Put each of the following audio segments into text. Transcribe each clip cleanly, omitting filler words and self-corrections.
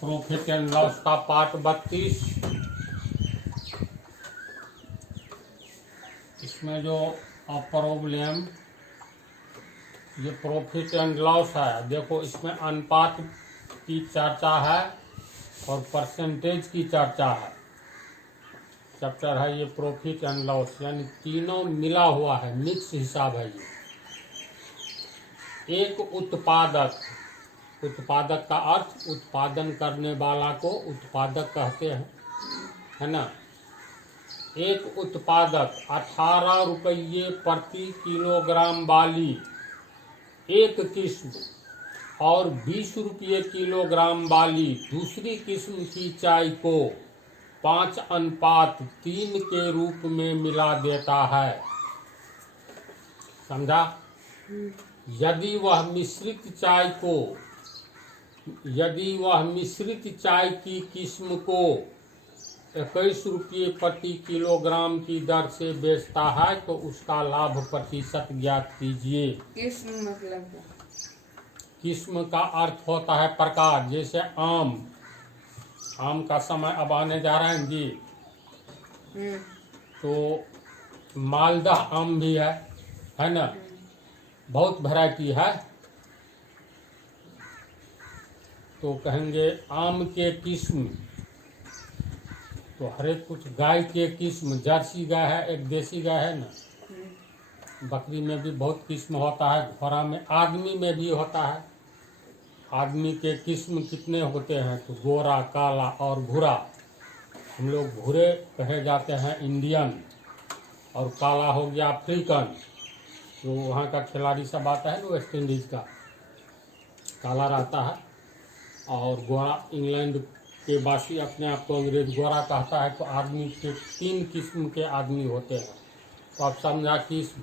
Profit and loss का part 32। इसमें जो प्रॉब्लम ये प्रॉफिट एंड लॉस है, देखो इसमें अनुपात की चर्चा है और परसेंटेज की चर्चा है। चैप्टर है ये प्रॉफिट एंड लॉस, यानी तीनों मिला हुआ है, मिक्स हिसाब है ये। एक उत्पादक, उत्पादक का अर्थ उत्पादन करने वाला को उत्पादक कहते हैं, है ना। एक उत्पादक 18 रुपये प्रति किलोग्राम वाली एक किस्म और 20 रुपये किलोग्राम वाली दूसरी किस्म की चाय को 5:3 के रूप में मिला देता है। समझा? यदि वह मिश्रित चाय की किस्म को 21 रुपये प्रति किलोग्राम की दर से बेचता है तो उसका लाभ प्रतिशत ज्ञात कीजिए। किस्म मतलब क्या? किस्म का अर्थ होता है प्रकार। जैसे आम का समय अब आने जा रहा है जी, तो मालदह आम भी है ना, बहुत वैरायटी है। तो कहेंगे आम के किस्म, तो हर एक कुछ गाय के किस्म, जर्सी गाय है, एक देसी गाय है ना, बकरी में भी बहुत किस्म होता है, घोड़ा में, आदमी में भी होता है। आदमी के किस्म कितने होते हैं, तो गोरा, काला और भूरा। हम लोग भूरे कहे जाते हैं इंडियन, और काला हो गया अफ्रीकन, जो वहाँ का खिलाड़ी सब आता है ना वेस्ट इंडीज का, काला रहता है। और गोरा इंग्लैंड के वासी अपने आप को अंग्रेज गोरा कहता है। तो आदमी के 3 किस्म के आदमी होते हैं। तो आप समझा किस्म।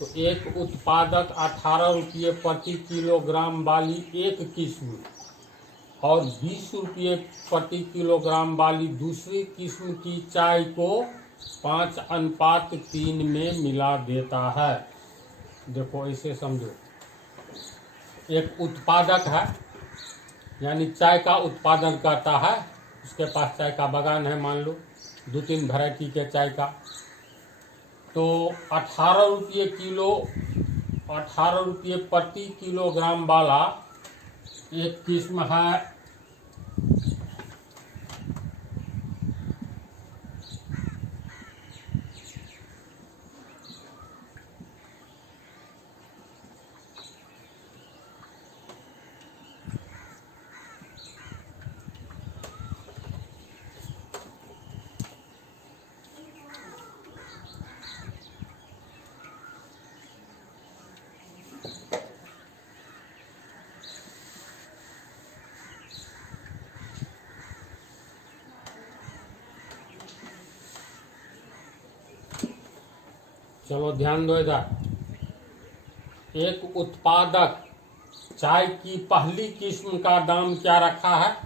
तो एक उत्पादक 18 रुपये प्रति किलोग्राम वाली एक किस्म और 20 रुपये प्रति किलोग्राम वाली दूसरी किस्म की चाय को 5:3 में मिला देता है। देखो ऐसे समझो, एक उत्पादक है, यानी चाय का उत्पादन करता है, उसके पास चाय का बागान है, मान लो 2-3 वैरायटी के चाय का। तो 18 रुपये प्रति किलोग्राम वाला एक किस्म है चलो ध्यान दो इधर। एक उत्पादक चाय की पहली किस्म का दाम क्या रखा है,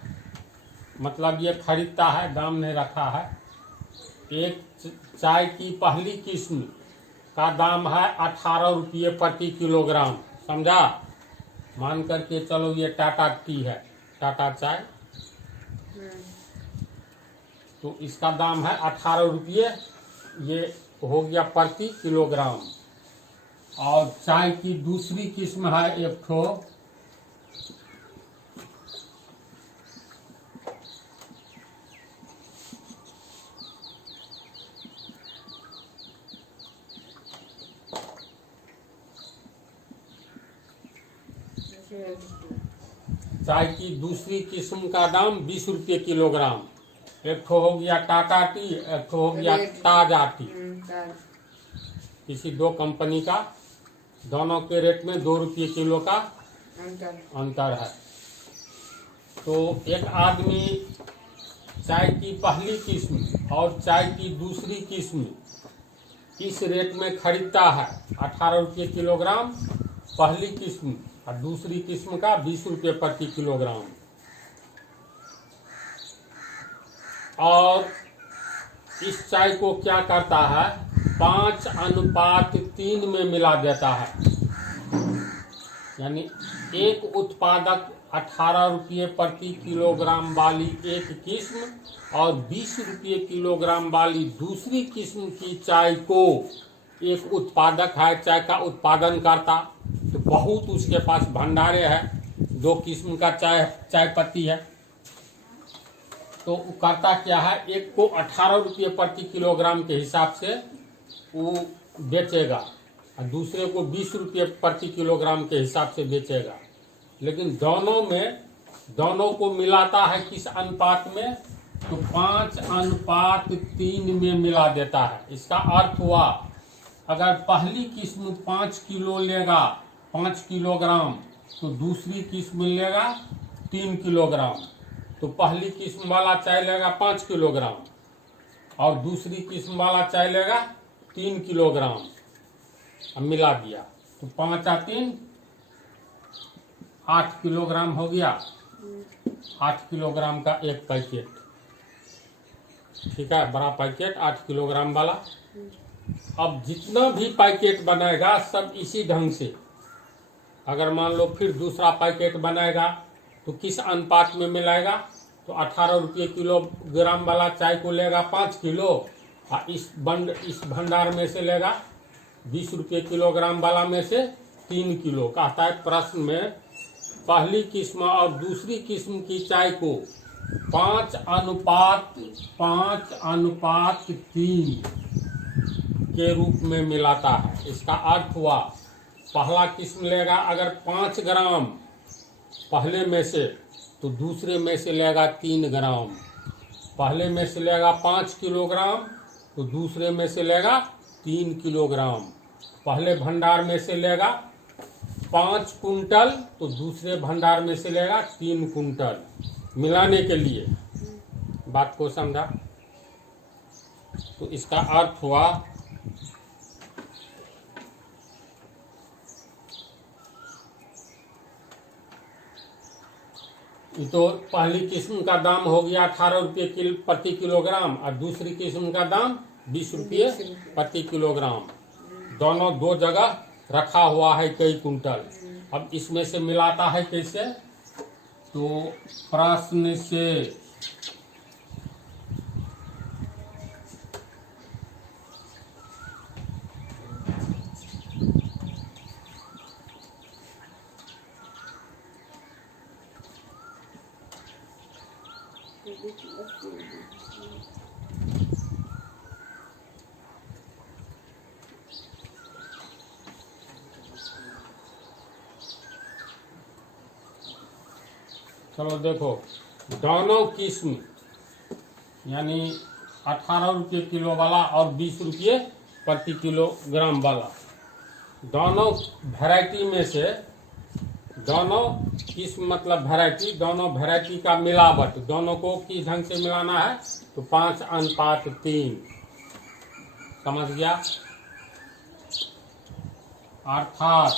मतलब ये खरीदता है, दाम नहीं रखा है। एक चाय की पहली किस्म का दाम है 18 रुपये प्रति किलोग्राम। समझा? मान करके चलो ये टाटा टी है, टाटा चाय, तो इसका दाम है 18 रुपये, ये हो गया प्रति किलोग्राम। और चाय की दूसरी किस्म है एक ठो, चाय की दूसरी किस्म का दाम 20 रुपये किलोग्राम। एक ठो हो गया टाटा टी, एक ठो हो गया ताजा टी। किसी 2 कंपनी का, दोनों के रेट में 2 रुपये किलो का अंतर है। तो एक आदमी चाय की पहली किस्म और चाय की दूसरी किस्म इस रेट में खरीदता है, 18 रुपये किलोग्राम पहली किस्म और दूसरी किस्म का 20 रुपये प्रति किलोग्राम। और इस चाय को क्या करता है, 5:3 में मिला देता है। यानी एक उत्पादक 18 रुपये प्रति किलोग्राम वाली एक किस्म और 20 रुपये किलोग्राम वाली दूसरी किस्म की चाय को एक उत्पादक है, चाय का उत्पादन करता, तो बहुत उसके पास भंडारे है, 2 किस्म का चाय पत्ती है, तो वो करता क्या है, एक को 18 रुपये प्रति किलोग्राम के हिसाब से वो बेचेगा और दूसरे को 20 रुपये प्रति किलोग्राम के हिसाब से बेचेगा। लेकिन दोनों को मिलाता है किस अनुपात में, तो 5:3 में मिला देता है। इसका अर्थ हुआ अगर पहली किस्म 5 किलो लेगा 5 किलोग्राम, तो दूसरी किस्म लेगा 3 किलोग्राम, तो पहली किस्म वाला चाय लेगा 5 किलोग्राम और दूसरी किस्म वाला चाय लेगा 3 किलोग्राम। अब मिला दिया तो 5 और 3 8 किलोग्राम हो गया, 8 किलोग्राम का एक पैकेट, ठीक है, बड़ा पैकेट 8 किलोग्राम वाला। अब जितना भी पैकेट बनेगा सब इसी ढंग से, अगर मान लो फिर दूसरा पैकेट बनाएगा तो किस अनुपात में मिलाएगा, तो 18 रुपये किलोग्राम वाला चाय को लेगा 5 किलो और इस भंडार में से लेगा 20 रुपये किलोग्राम वाला में से 3 किलो। कहता है प्रश्न में पहली किस्म और दूसरी किस्म की चाय को 5:3 के रूप में मिलाता है। इसका अर्थ हुआ पहला किस्म लेगा अगर 5 ग्राम पहले में से, तो दूसरे में से लेगा 3 ग्राम, पहले में से लेगा 5 किलोग्राम तो दूसरे में से लेगा 3 किलोग्राम, पहले भंडार में से लेगा 5 कुंटल तो दूसरे भंडार में से लेगा 3 कुंटल। मिलाने के लिए बात को समझा, तो इसका अर्थ हुआ तो पहली किस्म का दाम हो गया 18 रुपये प्रति किलोग्राम और दूसरी किस्म का दाम 20 रुपये प्रति किलोग्राम। दोनों 2 जगह रखा हुआ है कई कुंटल। अब इसमें से मिलाता है कैसे, तो प्रश्न से चलो देखो, दोनों किस्म यानी 18 रुपये किलो वाला और 20 रुपये प्रति किलोग्राम वाला, दोनों वैरायटी में से, दोनों किस्म मतलब वैरायटी, दोनों वैरायटी का मिलावट, दोनों को किस ढंग से मिलाना है, तो 5:3। समझ गया, अर्थात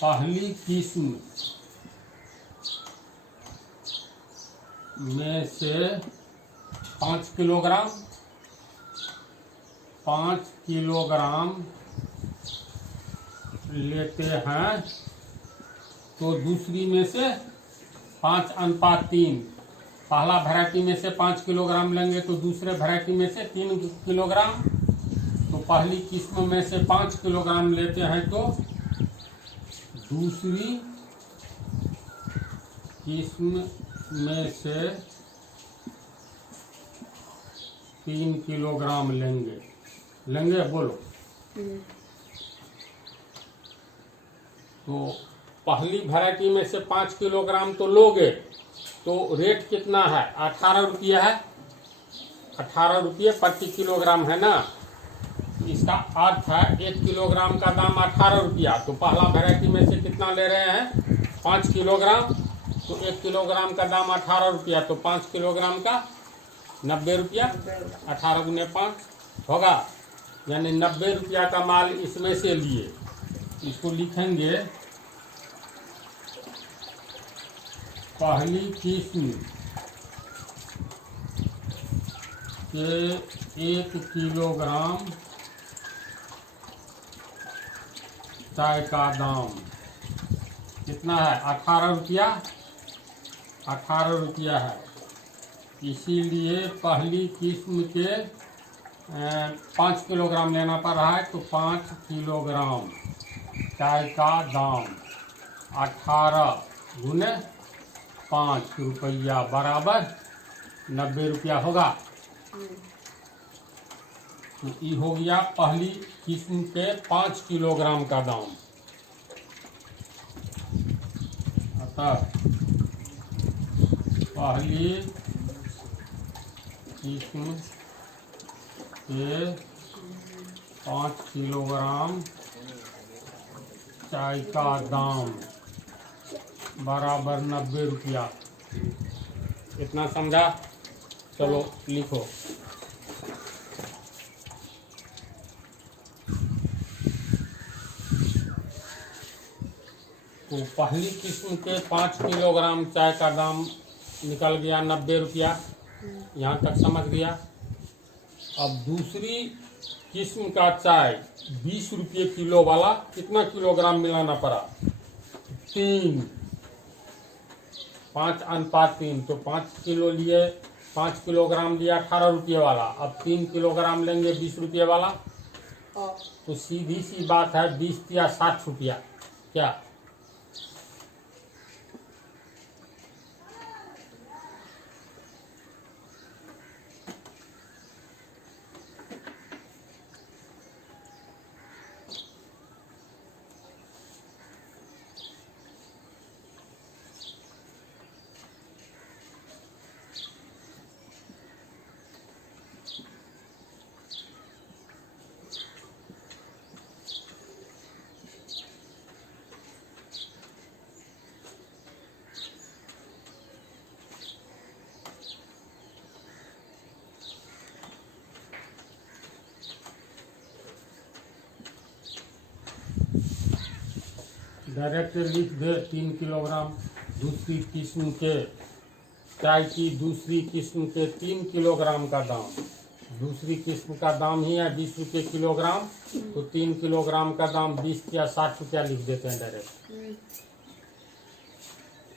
पहली किस्म में से 5 किलोग्राम लेते हैं, तो दूसरी में से 5:3, पहला वैरायटी में से 5 किलोग्राम लेंगे तो दूसरे वैरायटी में से 3 किलोग्राम, तो पहली किस्म में से 5 किलोग्राम लेते हैं तो दूसरी किस्म में से 3 किलोग्राम लेंगे बोलो। तो पहली वैरायटी में से 5 किलोग्राम तो लोगे, तो रेट कितना है, 18 रुपये है, 18 रुपये प्रति किलोग्राम है ना। इसका अर्थ है 1 किलोग्राम का दाम 18 रुपया, तो पहला वैरायटी में से कितना ले रहे हैं, 5 किलोग्राम, तो 1 किलोग्राम का दाम 18 रुपया, तो 5 किलोग्राम का 90 रुपया, 18 गुने 5 होगा, यानी 90 रुपया का माल इसमें से लिए। इसको लिखेंगे पहली किस्म के 1 किलोग्राम चाय का दाम कितना है? 18 रुपया। 18 रुपया है। इसीलिए पहली किस्म के 5 किलोग्राम लेना पड़ रहा है, तो 5 किलोग्राम चाय का दाम 18 गुने 5 रुपया बराबर 90 रुपया होगा। तो ये हो गया पहली किस्म के 5 किलोग्राम का दाम। अतः पहली किस्म के 5 किलोग्राम चाय का दाम बराबर 90 रुपया। इतना समझा? चलो लिखो। तो पहली किस्म के 5 किलोग्राम चाय का दाम निकल गया 90 रुपया। यहाँ तक समझ गया। अब दूसरी किस्म का चाय 20 रुपये किलो वाला कितना किलोग्राम मिलाना पड़ा? 3। 5 अनुपात 3, तो 5 किलो लिए, 5 किलोग्राम लिया 18 रुपये वाला। अब 3 किलोग्राम लेंगे 20 रुपये वाला, तो सीधी सी बात है 20 या 60 रुपया। क्या? डायरेक्ट लिख दे 3 किलोग्राम। दूसरी किस्म के चाय की दूसरी किस्म के 3 किलोग्राम का दाम, दूसरी किस्म का दाम ही है 20 रुपये किलोग्राम, तो 3 किलोग्राम का दाम 20 या 60 रुपया लिख देते हैं डायरेक्ट।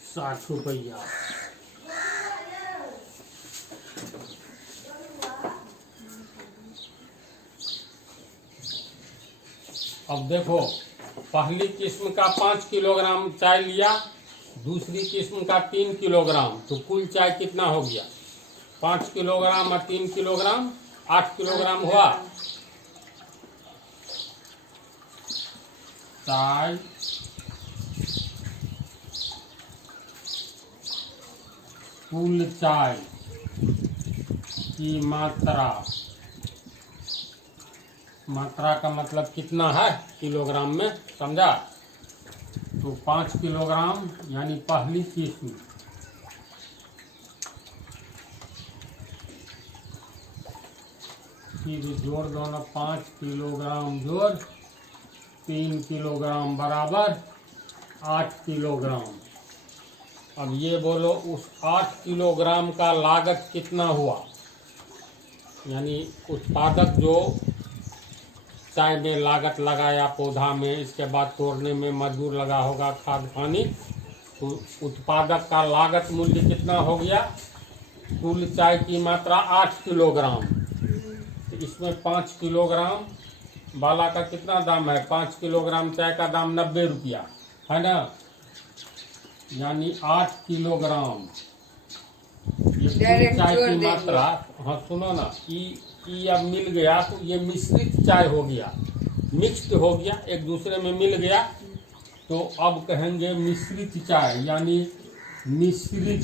60 रुपया। अब देखो, पहली किस्म का 5 किलोग्राम चाय लिया, दूसरी किस्म का 3 किलोग्राम, तो कुल चाय कितना हो गया? 5 किलोग्राम और 3 किलोग्राम 8 किलोग्राम हुआ। चाय कुल चाय की मात्रा का मतलब कितना है किलोग्राम में, समझा? तो 5 किलोग्राम यानी पहली किस्म, फिर जोड़ दो ना 5 किलोग्राम जोड़ 3 किलोग्राम बराबर 8 किलोग्राम। अब ये बोलो उस 8 किलोग्राम का लागत कितना हुआ? यानी उत्पादक जो चाय में लागत लगाया पौधा में, इसके बाद तोड़ने में मजदूर लगा होगा, खाद पानी, तो उत्पादक का लागत मूल्य कितना हो गया? कुल चाय की मात्रा 8 किलोग्राम। तो इसमें 5 किलोग्राम वाला का कितना दाम है? 5 किलोग्राम चाय का दाम 90 रुपया है ना, यानी 8 किलोग्राम ये चाय की मात्रा। हाँ सुनो ना, ये अब मिल गया तो ये मिश्रित चाय हो गया, मिक्स्ड हो गया, एक दूसरे में मिल गया, तो अब कहेंगे मिश्रित चाय, यानी मिश्रित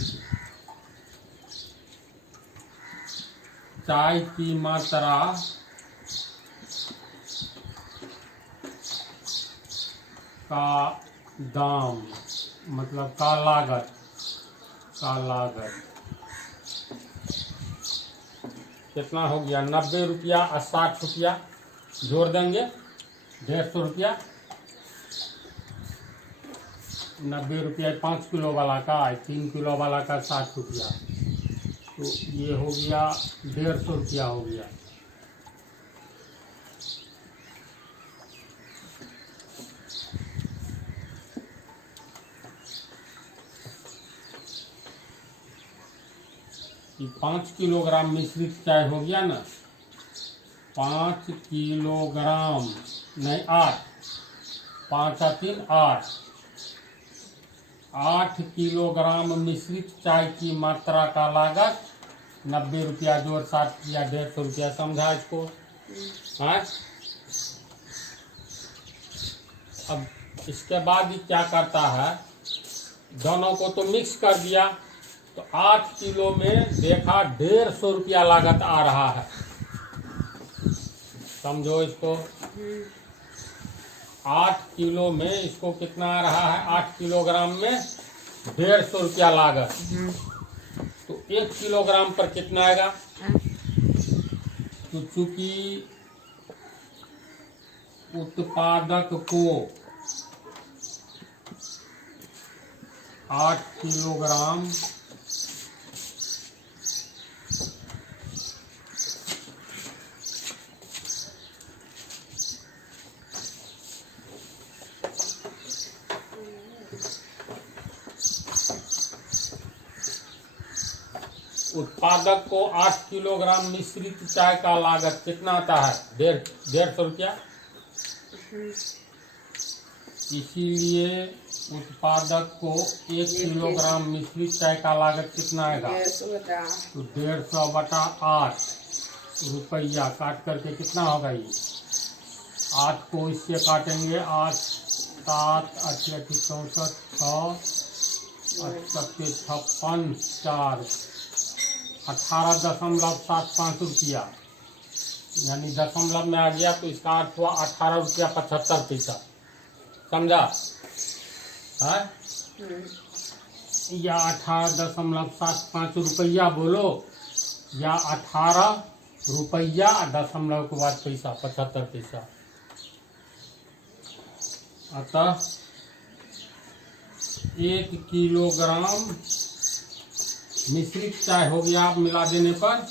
चाय की मात्रा का दाम मतलब का लागत कितना हो गया? 90 रुपया और 60 रुपया जोड़ देंगे 150 रुपया। 90 रुपया 5 किलो वाला का, 3 किलो वाला का 60 रुपया, तो ये हो गया 150 रुपया हो गया। कि 5 किलोग्राम मिश्रित चाय हो गया ना, 5 किलोग्राम नहीं 8, 5 और 3 8, 8 किलोग्राम मिश्रित चाय की मात्रा का लागत 90 रुपया जोड़ 60 या 150 रुपया, समझा इसको? हाँ। अब इसके बाद ही क्या करता है, दोनों को तो मिक्स कर दिया, तो 8 किलो में देखा 150 रुपया लागत आ रहा है, समझो इसको। 8 किलो में इसको कितना आ रहा है, 8 किलोग्राम में 150 रुपया लागत, तो 1 किलोग्राम पर कितना आएगा? तो चूंकि उत्पादक को 8 किलोग्राम उत्पादक को 8 किलोग्राम मिश्रित चाय का लागत कितना आता है? 150 रुपया। इसीलिए उत्पादक को 1 किलोग्राम मिश्रित चाय का लागत कितना आएगा? तो 150 बटा 8 रुपया काट करके कितना होगा ये? 8 को इससे काटेंगे, 8 7 8 64 6 56 4 18.75 रुपया, यानी दशमलव में आ गया तो इसका अर्थ हुआ 18 रुपया 75 पैसा, समझा? है या 18.75 रुपया बोलो, या 18 रुपया दशमलव के बाद पैसा 75 पैसा। अतः 1 किलोग्राम मिश्रित चाय हो गया, आप मिला देने पर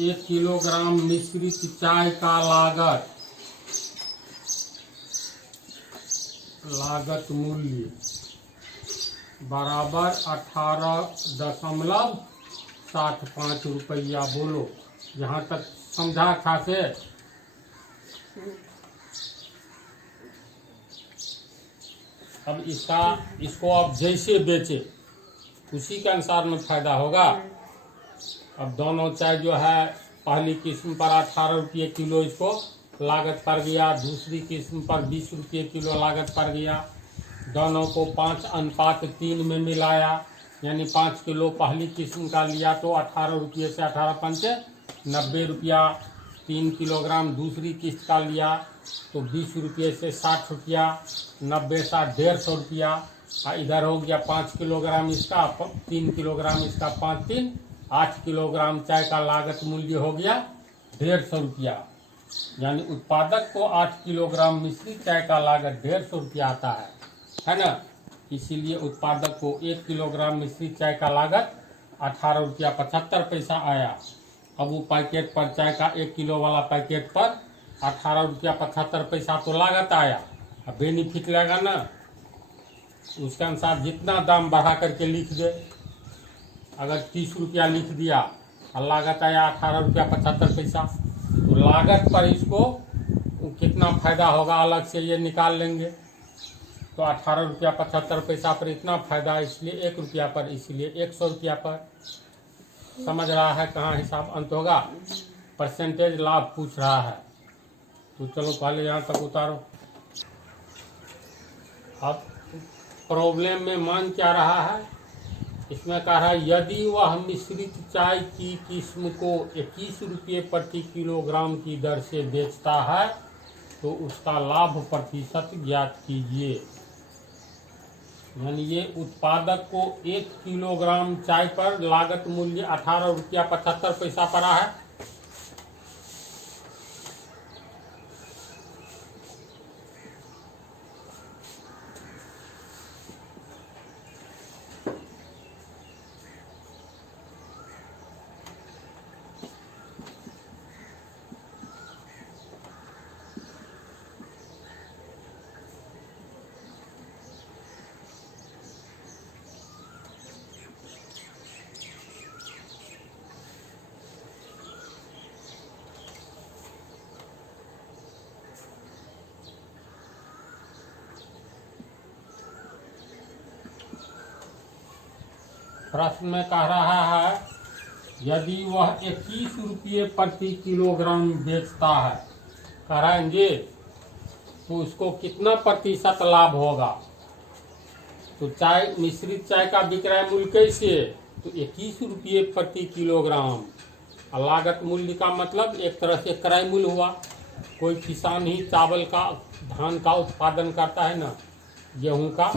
1 किलोग्राम मिश्रित चाय का लागत मूल्य बराबर 18.75 रुपया। बोलो, यहाँ तक समझा था से? अब इसको आप जैसे बेचे उसी के अनुसार में फायदा होगा। अब दोनों चाय जो है, पहली किस्म पर 18 रुपये किलो इसको लागत पड़ गया, दूसरी किस्म पर 20 रुपये किलो लागत पड़ गया। दोनों को 5:3 में मिलाया, यानी 5 किलो पहली किस्म का लिया तो 18 रुपये से 18 पंचे 90 रुपया, 3 किलोग्राम दूसरी किस्त का लिया तो 20 रुपये से 60 रुपया, 90 60 150 रुपया। इधर हो गया 5 किलोग्राम इसका, 3 किलोग्राम इसका, 5 3 8 किलोग्राम चाय का लागत मूल्य हो गया 150 रुपया। यानी उत्पादक को 8 किलोग्राम मिश्रित चाय का लागत 150 रुपया आता है ना। इसीलिए उत्पादक को 1 किलोग्राम मिश्रित चाय का लागत 18 रुपया 75 पैसा आया। अब वो पैकेट पर चाय का 1 किलो वाला पैकेट पर 18 रुपया 75 पैसा तो लागत आया, अब बेनिफिट लगेगा ना, उसके अनुसार जितना दाम बढ़ा करके लिख दे। अगर 30 रुपया लिख दिया और लागत आया 18 रुपया 75 पैसा, तो लागत पर इसको कितना फायदा होगा अलग से ये निकाल लेंगे। तो 18 रुपया 75 पैसा पर इतना फायदा, इसलिए 1 रुपया पर, इसलिए 100 रुपया पर। समझ रहा है कहाँ हिसाब अंत होगा? परसेंटेज लाभ पूछ रहा है, तो चलो पहले यहाँ तक उतारो। अब प्रॉब्लम में मान क्या रहा है, इसमें कह रहा है यदि वह मिश्रित चाय की किस्म को 21 रुपये प्रति किलोग्राम की दर से बेचता है तो उसका लाभ प्रतिशत ज्ञात कीजिए। यानी ये उत्पादक को 1 किलोग्राम चाय पर लागत मूल्य 18 रुपया 75 पैसा पड़ा है। प्रश्न में कह रहा है यदि वह 21 रुपये प्रति किलोग्राम बेचता है कराएंगे तो उसको कितना प्रतिशत लाभ होगा। तो चाय मिश्रित चाय का विक्रय मूल्य कैसे, तो 21 रुपये प्रति किलोग्राम। लागत मूल्य का मतलब एक तरह से क्रय मूल्य हुआ। कोई किसान ही चावल का धान का उत्पादन करता है ना, गेहूं का,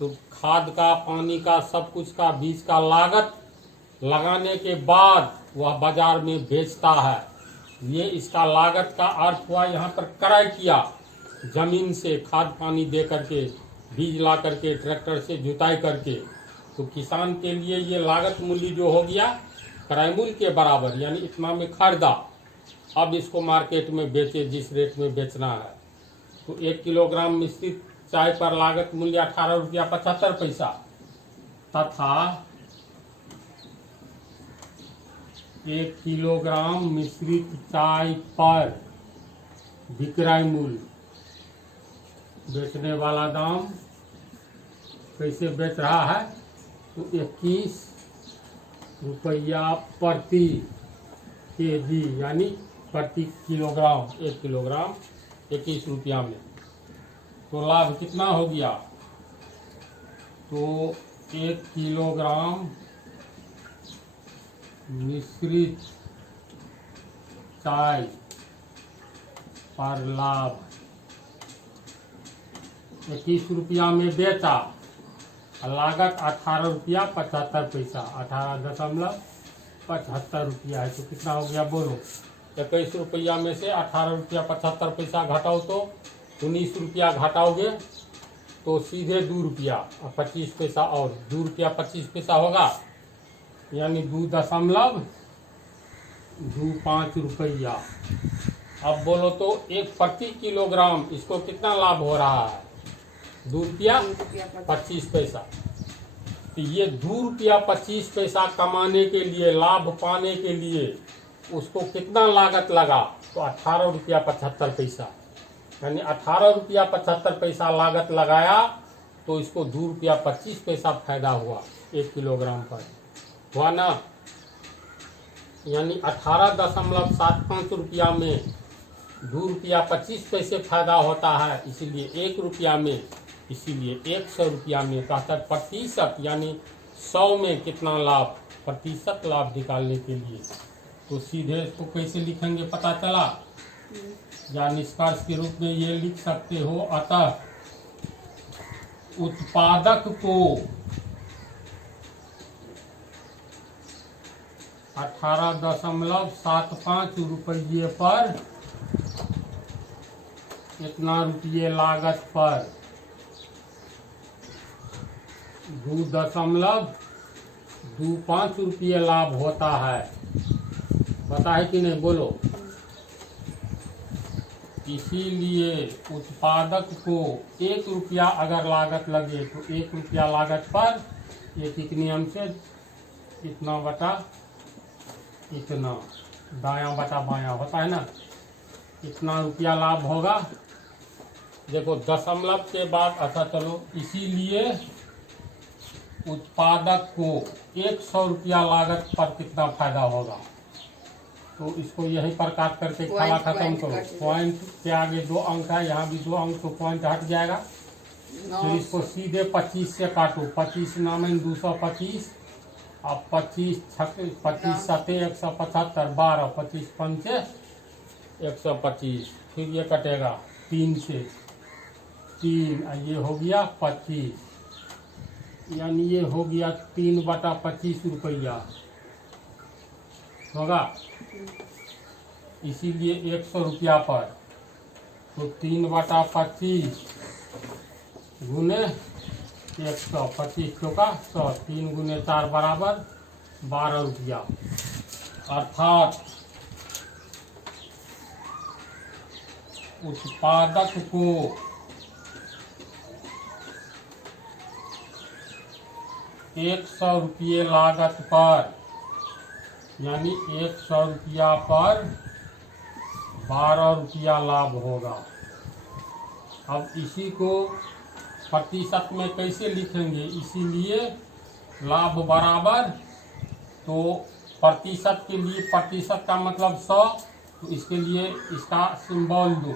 तो खाद का पानी का सब कुछ का बीज का लागत लगाने के बाद वह बाजार में बेचता है। ये इसका लागत का अर्थ हुआ। यहाँ पर क्रय किया, जमीन से खाद पानी दे करके, बीज ला करके, ट्रैक्टर से जुताई करके, तो किसान के लिए ये लागत मूल्य जो हो गया क्रय मूल्य के बराबर, यानी इतना में खरीदा, अब इसको मार्केट में बेचे जिस रेट में बेचना है। तो 1 किलोग्राम मिश्रित चाय पर लागत मूल्य 18 रुपया 75 पैसा तथा 1 किलोग्राम मिश्रित चाय पर विक्रय मूल्य, बेचने वाला दाम कैसे बेच रहा है, तो 21 रुपया प्रति केजी, यानी प्रति किलोग्राम, 1 किलोग्राम 21 रुपया में। तो लाभ कितना हो गया, तो 1 किलोग्राम मिश्रित चाय पर लाभ 21 रुपया में बेचा, लागत 18 रुपया 75 पैसा, 18.75 रुपया है। तो कितना हो गया बोलो, 21 रुपया में से 18 रुपया 75 पैसा घटाओ तो 19 रुपया घटाओगे तो सीधे 2 रुपया और 25 पैसा, और 2 रुपया 25 पैसा होगा, यानी 2.25 रुपया। अब बोलो तो 1 प्रति किलोग्राम इसको कितना लाभ हो रहा है, 2 रुपया 25 पैसा। तो ये 2 रुपया 25 पैसा कमाने के लिए, लाभ पाने के लिए उसको कितना लागत लगा, तो 18 रुपया 75 पैसा, यानी 18 रुपया 75 पैसा लागत लगाया तो इसको 2 रुपया 25 पैसा फायदा हुआ 1 किलोग्राम पर, हुआ ना। यानी 18.75 रुपया में 2 रुपया 25 पैसे फायदा होता है, इसीलिए 1 रुपया में, इसीलिए 100 रुपया में कहता है प्रतिशत, यानी 100 में कितना लाभ, प्रतिशत लाभ निकालने के लिए। तो सीधे इसको कैसे लिखेंगे पता चला, या निष्कर्ष के रूप में ये लिख सकते हो, अतः उत्पादक को 18.75 रुपये पर, इतना रुपये लागत पर 2.25 रुपये लाभ होता है। पता है कि नहीं बोलो। इसीलिए उत्पादक को 1 रुपया अगर लागत लगे तो 1 रुपया लागत पर एक नियम से इतना बटा इतना, दायां बटा बायां होता है ना, इतना रुपया लाभ होगा। देखो दशमलव के बाद, अच्छा चलो, इसीलिए उत्पादक को 100 रुपया लागत पर कितना फायदा होगा, तो इसको यहीं पर काट करके खाला खत्म करो। पॉइंट के आगे 2 अंक है, यहाँ भी 2 अंक, तो पॉइंट हट जाएगा। फिर इसको सीधे 25 से काटो, 25 नाम 225, अब 25 7 175, 12 25 पंचे 125, फिर ये कटेगा 3 से 3, ये हो गया 25, यानी ये हो गया 3/25 रुपया होगा। इसीलिए 100 रुपया पर, तो 3/25 गुने 100, 25 चौका 100, 3 गुने 4 बराबर 12 रुपया। अर्थात उत्पादक को 100 रुपये लागत पर, यानी 100 रुपया पर 12 रुपया लाभ होगा। अब इसी को प्रतिशत में कैसे लिखेंगे, इसीलिए लाभ बराबर, तो प्रतिशत के लिए प्रतिशत का मतलब 100, तो इसके लिए इसका सिंबल दो,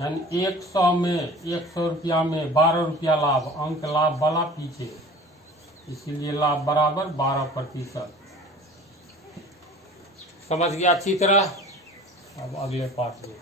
यानी 100 में 100 रुपया में 12 रुपया लाभ, अंक लाभ वाला पीछे, इसीलिए लाभ बराबर 12%। समझ गया अच्छी तरह। अब अगले पाठ में